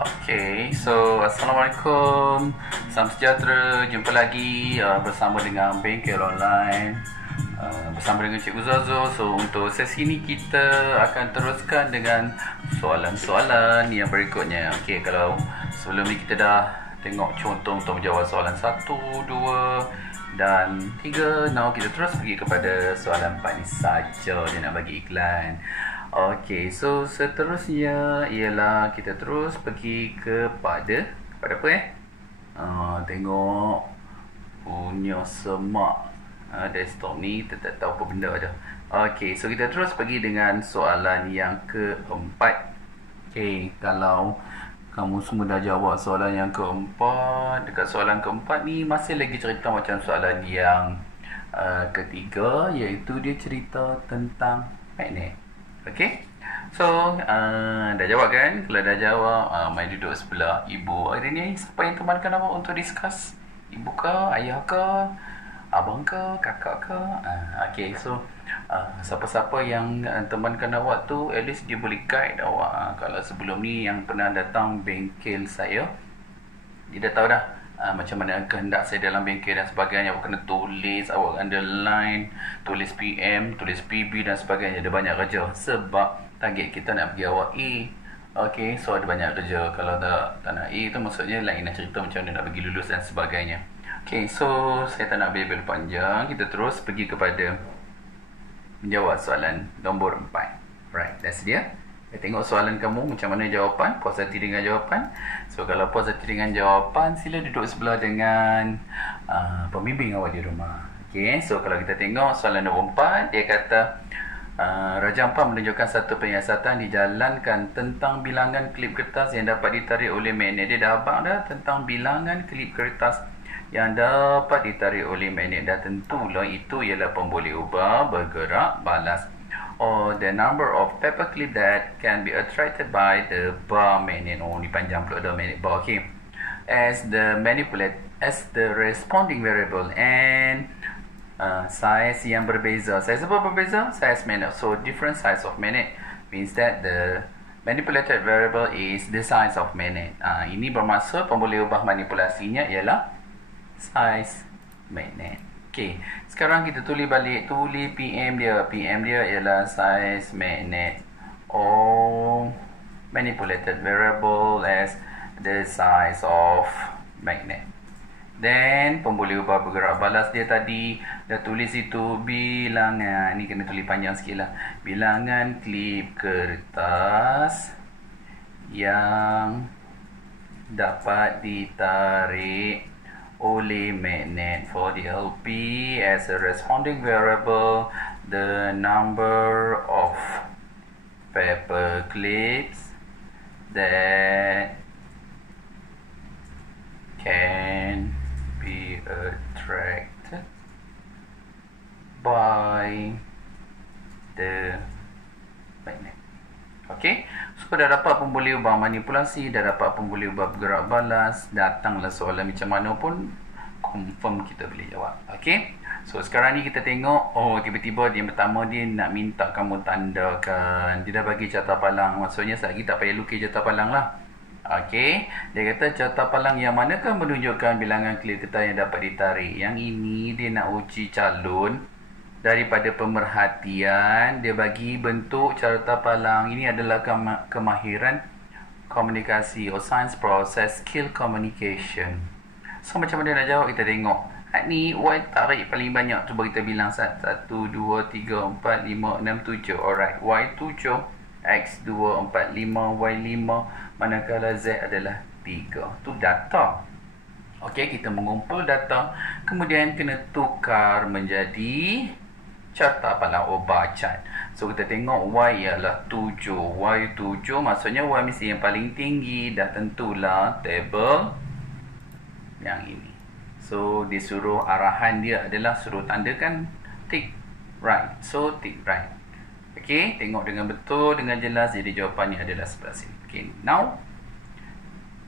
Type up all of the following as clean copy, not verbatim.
Okay, so Assalamualaikum, salam sejahtera. Jumpa lagi bersama dengan Bengkel Online, bersama dengan Cikgu Zazo. So untuk sesi ini kita akan teruskan dengan soalan-soalan yang berikutnya. Okay, kalau sebelum ni kita dah tengok contoh untuk menjawab soalan 1, 2 dan 3. Now kita terus pergi kepada soalan 4 ni saja. Dia nak bagi iklan. Okay, so seterusnya ialah kita terus pergi kepada apa tengok punya semak desktop ni, kita tak tahu apa benda ada. Okay, so kita terus pergi dengan soalan yang keempat. Okay, kalau kamu semua dah jawab soalan yang keempat, dekat soalan keempat ni masih lagi cerita macam soalan yang ketiga, iaitu dia cerita tentang magnet. Okay, so dah jawab kan? Kalau dah jawab, mai duduk sebelah ibu. Hari ni siapa yang temankan awak untuk discuss? Ibu ke, ayah ke, abang ke, kakak ke? Okay, so siapa-siapa yang temankan awak tu, at least dia boleh guide awak. Kalau sebelum ni yang pernah datang bengkel saya, dia dah tahu dah macam mana kehendak saya dalam bengkel dan sebagainya. Awak kena tulis, awak underline, tulis PM, tulis PB dan sebagainya. Ada banyak kerja sebab target kita nak bagi awak A. Okay, so ada banyak kerja. Kalau tak nak A tu maksudnya lain nak cerita macam mana nak bagi lulus dan sebagainya. Okay, so saya tak nak bebel panjang. Kita terus pergi kepada menjawab soalan nombor 4. Right, dah sedia? Kita tengok soalan kamu macam mana jawapan, puas hati dengan jawapan. So kalau puas hati dengan jawapan, sila duduk sebelah dengan pembimbing awak di rumah. Okay, so kalau kita tengok soalan nombor 4, dia kata Raja Ampat menunjukkan satu penyiasatan dijalankan tentang bilangan klip kertas yang dapat ditarik oleh magnet. Dia dah abang dah tentang bilangan klip kertas yang dapat ditarik oleh magnet. Dah tentulah itu ialah pemboleh ubah, bergerak, balas, or the number of paper clip that can be attracted by the bar magnet. Oh, ni panjang pula dah magnet bar. Okay, as the responding variable and size yang berbeza. Size apa berbeza? Size magnet. So different size of magnet means that the manipulated variable is the size of magnet. Ini bermaksud pemboleh ubah manipulasinya ialah size magnet. Okay, sekarang kita tulis balik, tulis PM dia. PM dia ialah size magnet, or manipulated variable as the size of magnet. Then pemboleh ubah bergerak balas dia tadi dah tulis itu bilangan. Ni kena tulis panjang sikit lah. Bilangan klip kertas yang dapat ditarik oleh magnet. For the LP as a responding variable, the number of paper clips that can be attracted by the magnet. Okay, so dah dapat pemboleh ubah manipulasi, dah dapat pemboleh ubah bergerak balas. Datanglah soalan macam mana pun, confirm kita boleh jawab. Okay, so sekarang ni kita tengok. Oh, tiba-tiba dia pertama dia nak minta kamu tandakan. Dia dah bagi carta palang. Maksudnya lagi tak payah lukis carta palang lah. Okay, dia kata carta palang yang manakah menunjukkan bilangan klip kertas yang dapat ditarik. Yang ini dia nak uji calon daripada pemerhatian. Dia bagi bentuk carta palang. Ini adalah kemahiran komunikasi or science process skill communication. So macam mana nak jawab, kita tengok. Ni Y tarik paling banyak. Cuba kita bilang 1, 2, 3, 4, 5, 6, 7. Alright, Y7, X2, 4, 5, Y5, manakala Z adalah 3. Tu data. Okey, kita mengumpul data, kemudian kena tukar menjadi carta palang or bar chart. So kita tengok Y ialah 7. Y7 maksudnya Y mesti yang paling tinggi. Dah tentulah table yang ini. So disuruh arahan dia adalah suruh tandakan tick right. So tick right. Okay, tengok dengan betul, dengan jelas. Jadi jawapannya adalah sebelah sini. Okay, now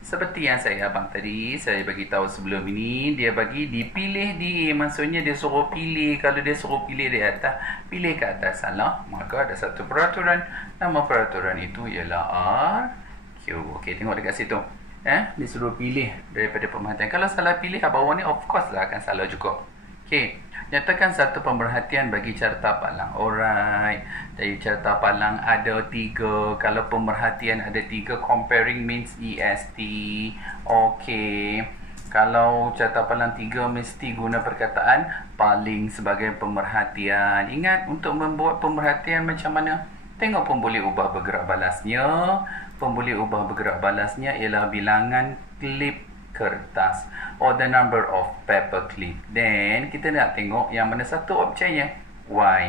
seperti yang saya abang tadi, saya bagi tahu sebelum ini, dia bagi dipilih di, maksudnya dia suruh pilih. Kalau dia suruh pilih di atas, pilih ke atas salah, maka ada satu peraturan. Nama peraturan itu ialah R Q. Okey, tengok dekat situ. Disuruh pilih daripada pemerhatian. Kalau salah pilih kat bawah ni, of course lah akan salah juga. Okey, nyatakan satu pemerhatian bagi carta palang. Alright, dari carta palang ada 3. Kalau pemerhatian ada 3, comparing means EST. Okey, kalau carta palang 3 mesti guna perkataan paling sebagai pemerhatian. Ingat, untuk membuat pemerhatian macam mana? Tengok pemboleh ubah bergerak balasnya. Pemboleh ubah bergerak balasnya ialah bilangan klip kertas, or the number of paper clip. Then kita nak tengok yang mana satu objeknya, Y.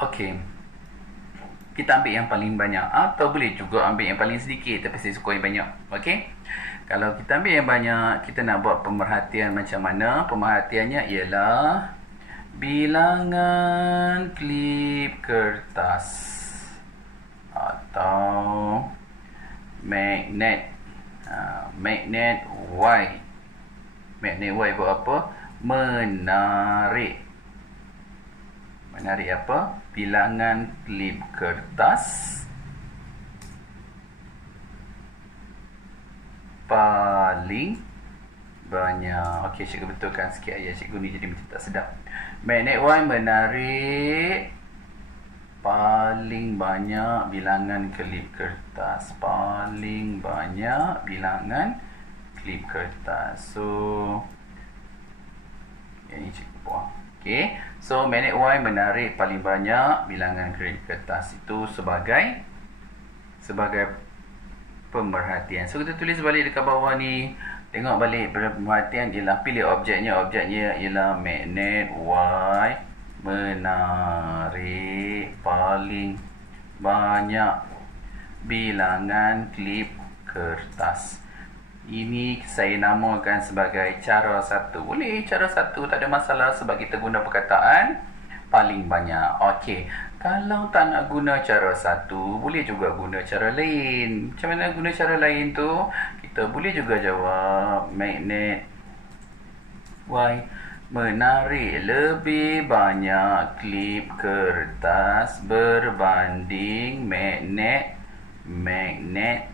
Okey, kita ambil yang paling banyak, atau boleh juga ambil yang paling sedikit, tapi saya suka yang banyak. Okey, kalau kita ambil yang banyak, kita nak buat pemerhatian macam mana? Pemerhatiannya ialah bilangan klip kertas atau magnet. Magnet Y. Magnet Y buat apa? Menarik. Menarik apa? Bilangan klip kertas paling banyak. Okey, cikgu betulkan sikit ayat cikgu ni jadi macam tak sedap. Magnet Y menarik paling banyak bilangan klip kertas. Paling banyak bilangan klip kertas. So, yang ni cikgu buat. Okay. So, magnet Y menarik paling banyak bilangan klip kertas. Itu sebagai pemerhatian. So, kita tulis balik dekat bawah ni. Tengok balik pemerhatian ialah pilih objeknya. Objeknya ialah magnet Y menarik paling banyak bilangan klip kertas. Ini saya namakan sebagai cara 1. Boleh cara 1, tak ada masalah sebab kita guna perkataan paling banyak. Okey, kalau tak nak guna cara 1, boleh juga guna cara lain. Macam mana guna cara lain tu? Kita boleh juga jawab magnet Y menarik lebih banyak klip kertas berbanding magnet.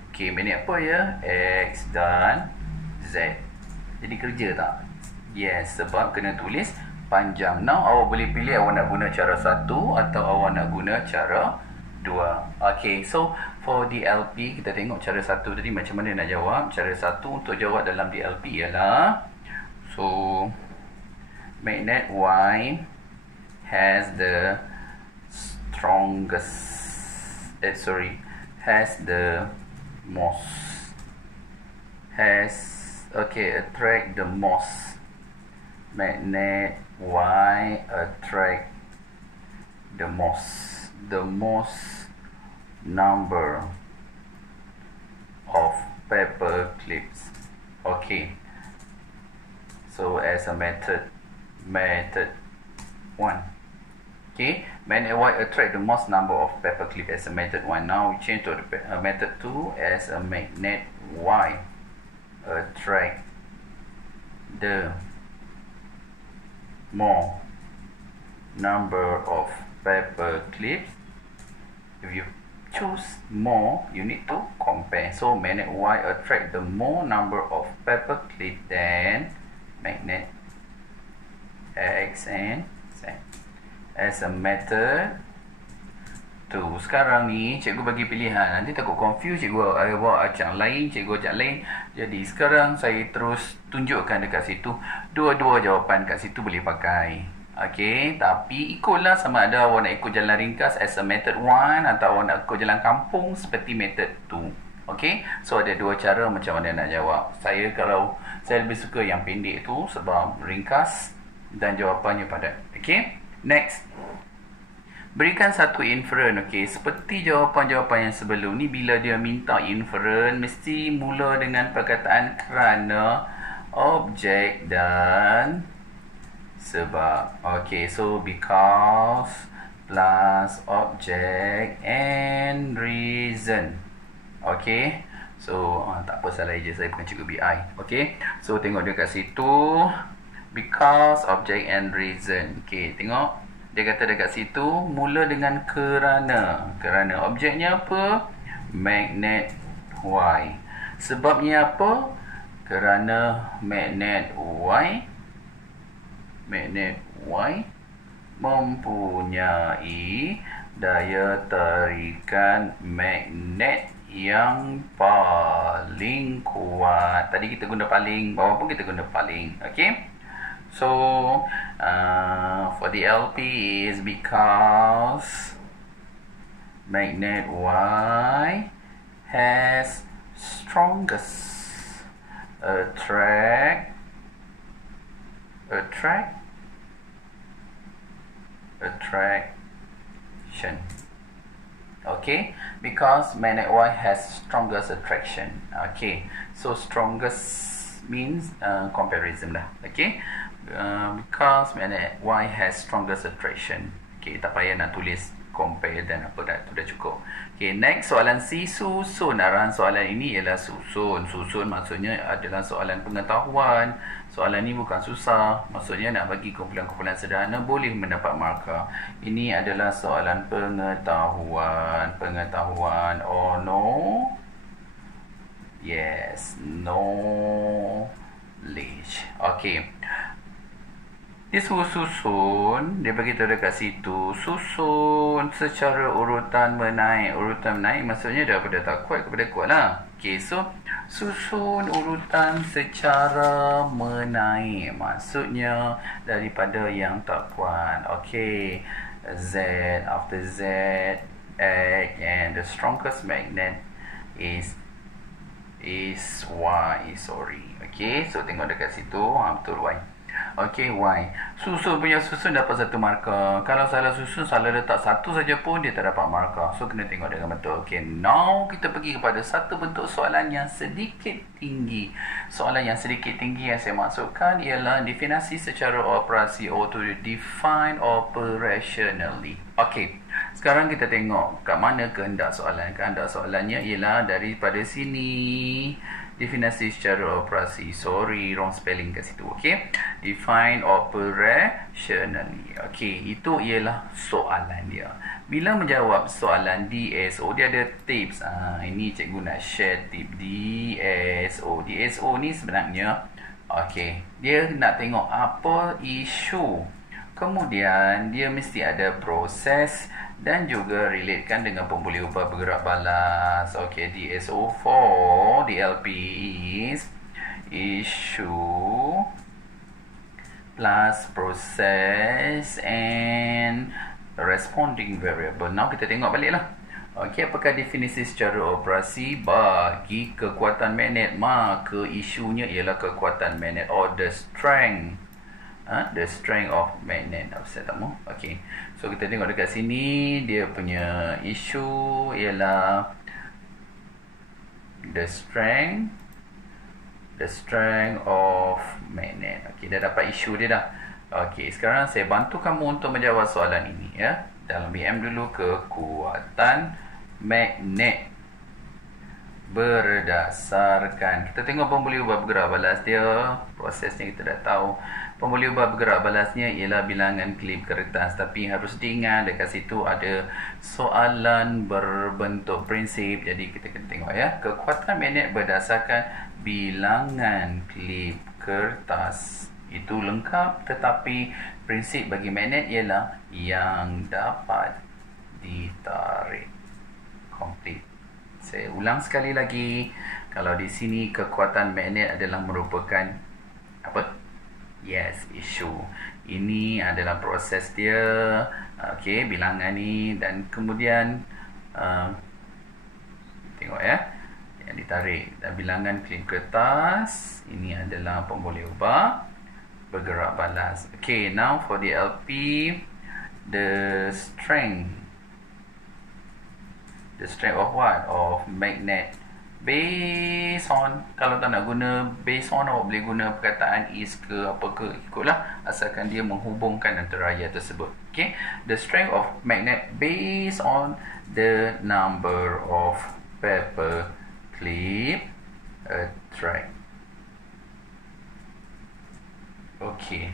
Okay, magnet apa ya? X dan Z. Jadi kerja tak? Yes, sebab kena tulis panjang. Now awak boleh pilih awak nak guna cara 1 atau awak nak guna cara 2. Okay, so for DLP kita tengok cara 1 tadi macam mana nak jawab. Cara 1 untuk jawab dalam DLP ialah, so magnet Y has the attract the most. Magnet Y attract the most number of paper clips. Okay, so as a method 1. Okay, magnet Y attract the most number of paper clip as a method 1. Now we change to the method 2 as a magnet Y attract the more number of paper clips. If you choose more, you need to compare. So magnet Y attract the more number of paper clip than magnet X and Z as a method 2. Sekarang ni cikgu bagi pilihan. Nanti takut confuse, cikgu buat acak lain, cikgu acak lain. Jadi sekarang saya terus tunjukkan dekat situ. Dua-dua jawapan kat situ boleh pakai. Okey, tapi ikutlah sama ada awak nak ikut jalan ringkas as a method 1 atau awak nak ikut jalan kampung seperti method 2. Okey, so ada dua cara macam mana nak jawab. Saya lebih suka yang pendek tu sebab ringkas dan jawapannya padat. Okey, next. Berikan satu inferen. Okey, seperti jawapan-jawapan yang sebelum ni, bila dia minta inferen mesti mula dengan perkataan kerana, objek dan sebab. Okey, so because plus object and reason. Okey, so tak apa, salah je, saya bukan cikgu BI. Okey, so tengok dia kat situ, because object and reason. Okey, tengok dia kata dekat situ mula dengan kerana. Kerana objeknya apa? magnet Y. Sebabnya apa? Kerana magnet Y mempunyai daya tarikan magnet yang paling kuat. Tadi kita guna paling, bawah pun kita guna paling. Okay? So, for the LP is because magnet Y has strongest attraction. Okay, because magnet Y has strongest attraction. Okay, so strongest means comparison lah. Okay, because magnet Y has strongest attraction. Okay, tak payah nak tulis compare dan apa dah, tu dah cukup. Okay, next soalan C, susun. Arahan soalan ini ialah susun. Susun maksudnya adalah soalan pengetahuan. Soalan ni bukan susah. Maksudnya nak bagi kumpulan-kumpulan sederhana boleh mendapat markah. Ini adalah soalan pengetahuan. Pengetahuan. Oh no. Yes, knowledge. Okay. Dia suruh susun, dia beritahu dekat situ, susun secara urutan menaik. Urutan menaik maksudnya daripada tak kuat kepada kuat lah. Okay, so susun urutan secara menaik, maksudnya daripada yang tak kuat. Okay, Z, after Z, X, and the strongest magnet is Y, sorry. Okay, so tengok dekat situ, betul Y. Okay, Y. Susun punya susun dapat satu markah. Kalau salah susun, salah letak satu saja pun dia tak dapat markah. So, kena tengok dengan betul. Okay, now kita pergi kepada satu bentuk soalan yang sedikit tinggi. Soalan yang sedikit tinggi yang saya maksudkan ialah definisi secara operasi, or to define operationally. Okay, sekarang kita tengok kat mana kehendak soalan. Kehendak soalannya ialah daripada sini. Definisi secara operasi. Sorry, wrong spelling kat situ. Okay, define operationally. Okay, itu ialah soalan dia. Bila menjawab soalan DSO, dia ada tips. Ini cikgu nak share tip DSO. DSO ni sebenarnya, okay, dia nak tengok apa isu. Kemudian dia mesti ada proses dan juga relatekan dengan pembuli ubah bergerak balas. Okay, DSO4 DLP is issue plus process and responding variable. Now kita tengok balik lah. Okay, apakah definisi secara operasi bagi kekuatan magnet? Maka isunya ialah kekuatan magnet, or the strength. The strength of magnet. Saya tak mahu. Okay, so kita tengok dekat sini, dia punya isu ialah the strength of magnet. Okay, dah dapat isu dia dah. Okay, sekarang saya bantu kamu untuk menjawab soalan ini ya. Dalam BM dulu, kekuatan magnet berdasarkan, kita tengok pembuli ubah bergerak balas dia. Prosesnya kita dah tahu. Pembuli ubah bergerak balasnya ialah bilangan klip kertas. Tapi harus diingat dekat situ ada soalan berbentuk prinsip. Jadi kita kena tengok ya. Kekuatan magnet berdasarkan bilangan klip kertas. Itu lengkap, tetapi prinsip bagi magnet ialah yang dapat ditarik. Complete. Saya ulang sekali lagi. Kalau di sini kekuatan magnet adalah merupakan apa? Yes, isu. Ini adalah proses dia. Okay, bilangan ni. Dan kemudian tengok ya, yang ditarik. Dan bilangan klip kertas. Ini adalah pemboleh ubah bergerak balas. Okay, now for the LP, the strength of what? Of magnet. Based on, kalau tak nak guna based on, awak boleh guna perkataan is ke apa ke, ikutlah, asalkan dia menghubungkan antara ayat tersebut. Okay, the strength of magnet based on the number of paper clip attract. Okay,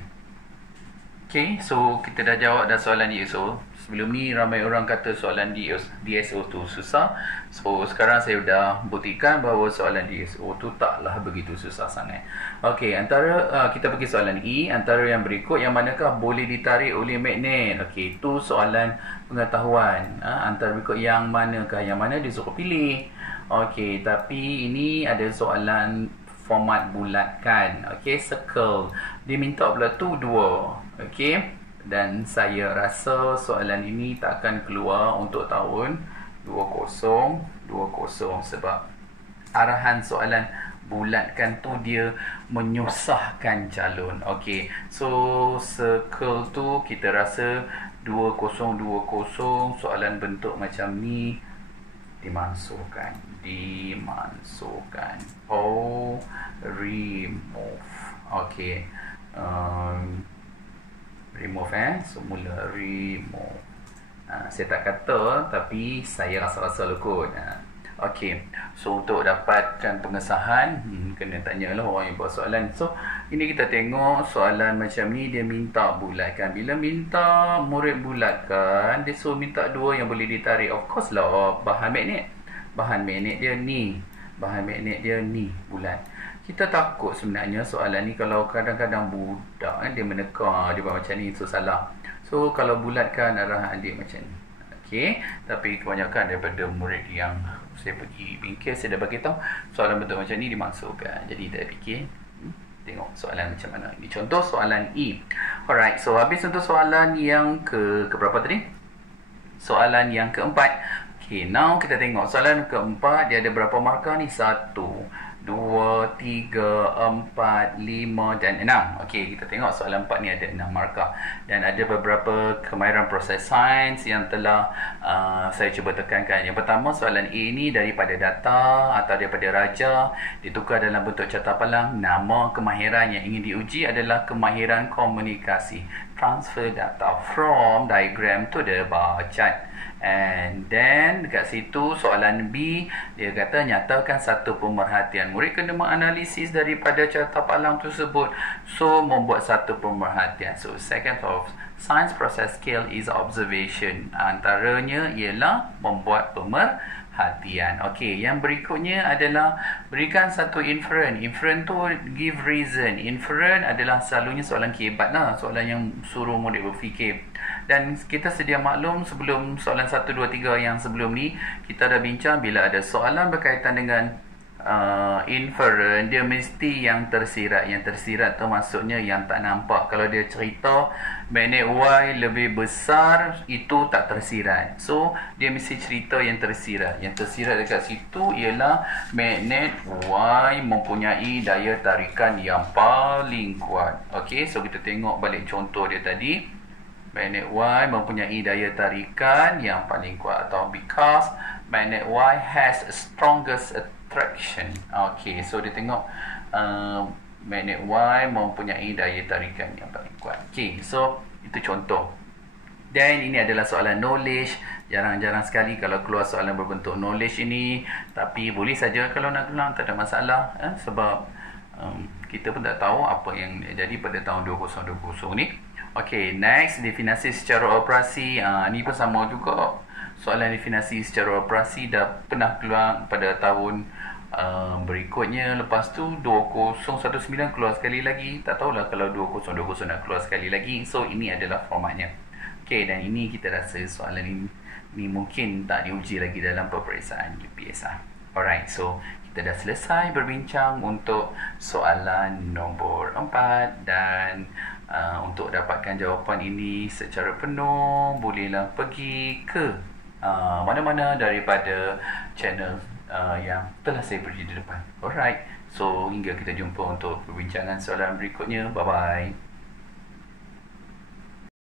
Okay, so kita dah jawab dah soalan DSO. Sebelum ni ramai orang kata soalan DSO tu susah. So sekarang saya dah buktikan bahawa soalan DSO tu taklah begitu susah sangat. Okay, antara kita pergi soalan E. Antara yang berikut yang manakah boleh ditarik oleh magnet? Okay, itu soalan pengetahuan. Antara berikut yang manakah? Yang mana dia suruh pilih. Okay, tapi ini ada soalan format bulatkan. Okay, circle. Dia minta pula tu 2. Okay, dan saya rasa soalan ini tak akan keluar untuk tahun 2020 sebab arahan soalan bulatkan tu dia menyusahkan calon. Okay, so circle tu kita rasa 2020 soalan bentuk macam ni dimasukkan. Remove. Okay, remove semula remove. Saya tak kata tapi saya rasa-rasa lekut. Okay, so untuk dapatkan pengesahan kena tanyalah orang yang buat soalan. So ini kita tengok soalan macam ni, dia minta bulatkan. Bila minta murid bulatkan, dia suruh minta 2 yang boleh ditarik. Of course lah, bahan magnet dia ni, bulat. Kita takut sebenarnya soalan ni kalau kadang-kadang budak dia meneka, dia buat macam ni, so salah. So kalau bulatkan arahan dia macam ni. Okay, tapi kebanyakan daripada murid yang saya pergi bingkis, saya dah bagi tahu soalan bentuk macam ni dimasukkan. Jadi dia fikir tengok soalan macam mana. Ini contoh soalan E. Alright, so habis untuk soalan yang ke berapa tadi? Soalan yang keempat. Okay, now kita tengok soalan keempat, dia ada berapa markah ni? 1, 2, 3, 4, 5 dan 6. Okey, kita tengok soalan 4 ni ada 6 markah. Dan ada beberapa kemahiran proses sains yang telah saya cuba tekankan. Yang pertama, soalan A ni daripada data atau daripada raja ditukar dalam bentuk carta palang. Nama kemahiran yang ingin diuji adalah kemahiran komunikasi. Transfer data from diagram to the bar chart. And then dekat situ soalan B, dia kata nyatakan satu pemerhatian. Murid kena menganalisis daripada carta palang tersebut, so membuat satu pemerhatian. So second of science process skill is observation. Antaranya ialah membuat pemerhatian. Okey, yang berikutnya adalah berikan satu inference. Inference tu give reason. Inference adalah selalunya soalan kebat lah, soalan yang suruh murid berfikir. Dan kita sedia maklum sebelum soalan 1, 2, 3 yang sebelum ni, kita dah bincang bila ada soalan berkaitan dengan inference, dia mesti yang tersirat. Yang tersirat tu maksudnya yang tak nampak. Kalau dia cerita magnet Y lebih besar, itu tak tersirat. So dia mesti cerita yang tersirat. Yang tersirat dekat situ ialah magnet Y mempunyai daya tarikan yang paling kuat. Okey, so kita tengok balik contoh dia tadi. Magnet Y mempunyai daya tarikan yang paling kuat, atau because magnet Y has strongest attraction. Okay, so dia tengok magnet Y mempunyai daya tarikan yang paling kuat. Okay, so itu contoh. Dan ini adalah soalan knowledge. Jarang-jarang sekali kalau keluar soalan berbentuk knowledge ini. Tapi boleh saja kalau nak keluar, tak ada masalah. Sebab kita pun tak tahu apa yang jadi pada tahun 2020 ni. Okay, next, definisi secara operasi. Ni pun sama juga. Soalan definisi secara operasi dah pernah keluar pada tahun berikutnya. Lepas tu 2019 keluar sekali lagi. Tak tahulah kalau 2020 nak keluar sekali lagi. So ini adalah formatnya. Okay, dan ini kita rasa soalan ini mungkin tak diuji lagi dalam peperiksaan UPSR. Alright, so kita dah selesai berbincang untuk soalan nombor 4. Dan untuk dapatkan jawapan ini secara penuh, bolehlah pergi ke mana-mana daripada channel yang telah saya beri di depan. Alright, so hingga kita jumpa untuk perbincangan soalan berikutnya. Bye-bye.